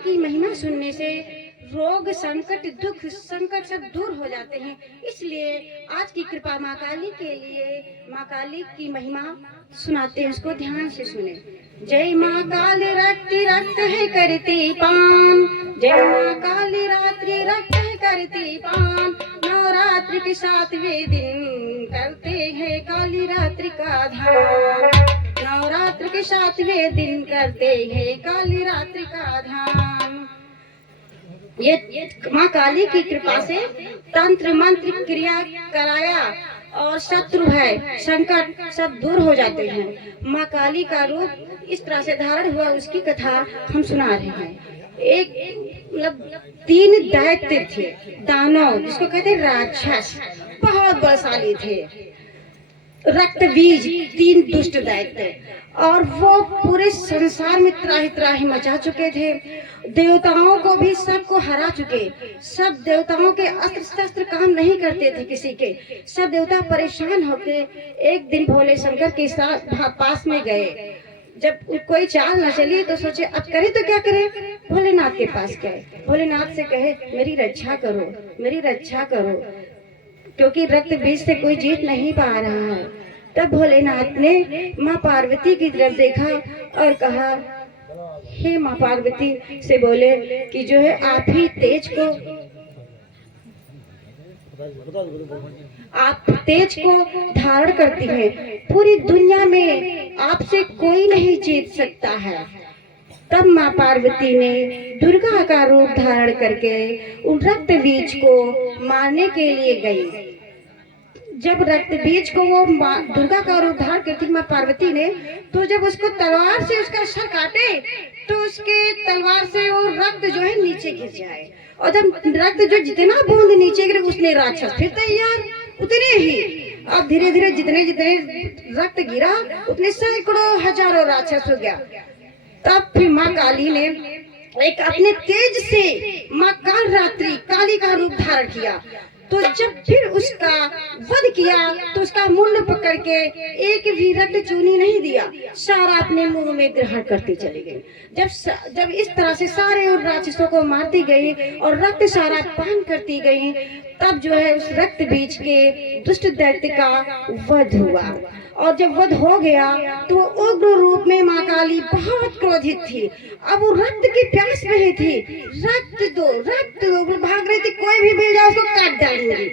की महिमा सुनने से रोग संकट दुख संकट सब दूर हो जाते हैं। इसलिए आज की कृपा माँ काली के लिए माँ काली की महिमा सुनाते हैं, उसको ध्यान से सुने। जय माँ काली रक्ति रक्त है करती पान, जय माँ काली रात्रि रक्त है करती पान, नवरात्रि के 7वें दिन करते हैं काली रात्रि का ध्यान, नवरात्र के 7वें दिन करते हैं काली रात्रि का ध्यान। ये माँ काली की कृपा से तंत्र मंत्र क्रिया कराया और शत्रु भय संकट सब दूर हो जाते हैं। माँ काली का रूप इस तरह से धारण हुआ, उसकी कथा हम सुना रहे हैं। एक मतलब 3 दैत्य थे, दानव जिसको कहते हैं राक्षस, बहुत बलशाली थे। रक्त बीज 3 दुष्ट दैत्य, और वो पूरे संसार में त्राही त्राही मचा चुके थे। देवताओं को भी सबको हरा चुके, सब देवताओं के अस्त्र शस्त्र काम नहीं करते थे किसी के। सब देवता परेशान होके एक दिन भोले शंकर के साथ पास में गए। जब कोई चाल न चली तो सोचे अब करे तो क्या करे, भोलेनाथ के पास गए। भोलेनाथ से कहे मेरी रक्षा करो, मेरी रक्षा करो, क्योंकि रक्त बीज से कोई जीत नहीं पा रहा है। तब भोलेनाथ ने माँ पार्वती की तरफ देखा और कहा, हे माँ पार्वती से बोले कि जो है आप ही तेज को, आप तेज को धारण करती है, पूरी दुनिया में आपसे कोई नहीं जीत सकता है। तब माँ पार्वती ने दुर्गा का रूप धारण करके उन रक्त बीज को मारने के लिए गई। जब रक्त बीज को वो दुर्गा का रूप धारण करती माँ पार्वती ने, तो जब उसको तलवार से उसका सर काटे तो उसके तलवार से वो रक्त जो है नीचे गिर जाए, और जब रक्त जो जितना बूंद नीचे गिरे उसने राक्षस फिर तैयार उतने ही। अब धीरे धीरे जितने जितने रक्त गिरा उतने सैकड़ों हजारों राक्षस हो गया। तब फिर माँ काली ने एक अपने तेज से माँ काल रात्रि काली का रूप धारण किया। तो जब फिर उसका वध किया तो उसका मुंड पकड़ के एक भी रक्त चूनी नहीं दिया, सारा अपने मुंह में ग्रहण करती चली गई। जब इस तरह से सारे और राक्षसों को मारती गई और रक्त सारा पान करती गई, तब जो है उस रक्त बीज के दुष्ट दैत्य का वध हुआ। और जब वध हो गया तो उग्र रूप में माँ काली बहुत क्रोधित थी। अब वो रक्त की प्यास में ही थी, रक्त दो भाग रही थी, कोई भी मिल जाए उसको काट डालूंगी।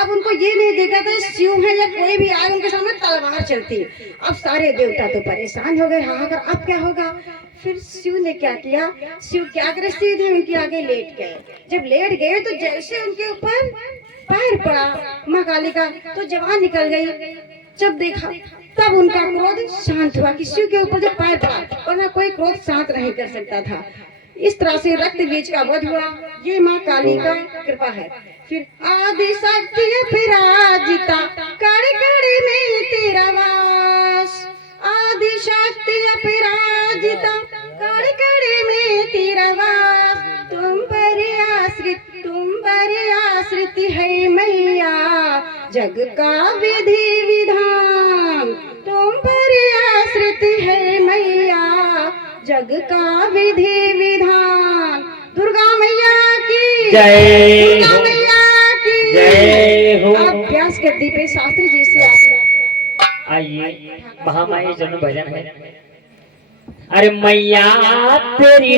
अब उनको ये नहीं देखा था शिव है या कोई भी आए उनके सामने तलवार चलती। अब सारे देवता तो परेशान हो गए, हाहाकार अब क्या होगा। फिर शिव ने क्या किया, शिव क्या करे, सीधे उनके आगे लेट गए। जब लेट गए तो जैसे उनके ऊपर पैर पड़ा माँ काली का तो जवान निकल गई। जब देखा तब उनका क्रोध शांत हुआ कि शिव के ऊपर जब पैर पड़ा, वरना कोई क्रोध शांत नहीं कर सकता था। इस तरह से रक्त बीज का वध हुआ। ये माँ काली का कृपा है। फिर आदि शक्ति अपराजिता कड़ी कड़ी में तेरा वास, आदि शक्ति अपराजिता कड़ी कड़ी में तेरा वास, तुम पर आश्रित है मैया जग का विधि विधान, तुम पर आश्रित है मैया जग का विधि विधान। दुर्गा मैया की जय, दुर्गा मैया की जय हो। आप व्यास गद्दी पे शास्त्री जी से आप आइए, महामाई जन भजन है। अरे मैया तेरी